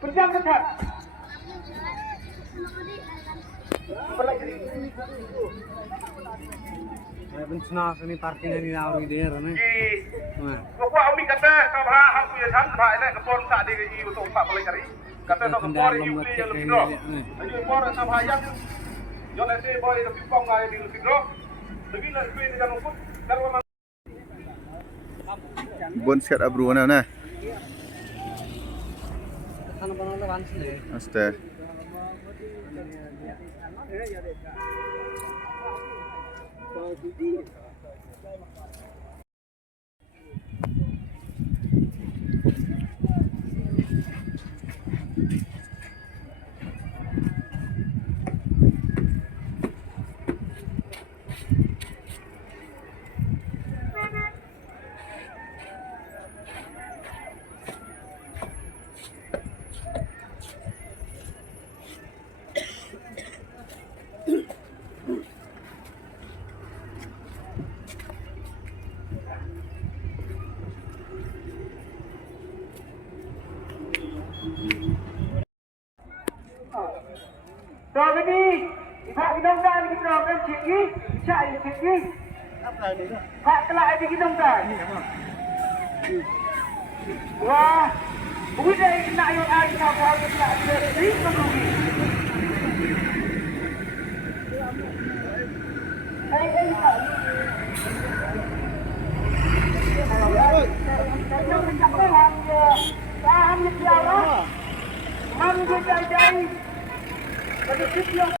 Berjam-jam. Bencana ini parkirnya di Nauru dia, kan? Kau Umi kata kalau hang punya jam, bahaya kepon tak di untuk pak boleh cari. Kata nak kepon ini beli yang lebih drop. Jadi kepon sama bahaya. Jangan sih boy lebih pong lagi di lebih drop. Lebih lebih di dalam pun kalau memang. Bon set abru na na. Sana pa nang lawan sila. Aste. Rồi cái đi, hạ cái đông ra cái đầu em chỉ ý, chạy chỉ ý. Hạ cái lại cái đông ra. Wah, udah ini nak yang ada nak buat nak jadi kamu. Eh, tak. Jangan sampai hanya, hanya siapa? Mana dia jadi? Pada sisi yang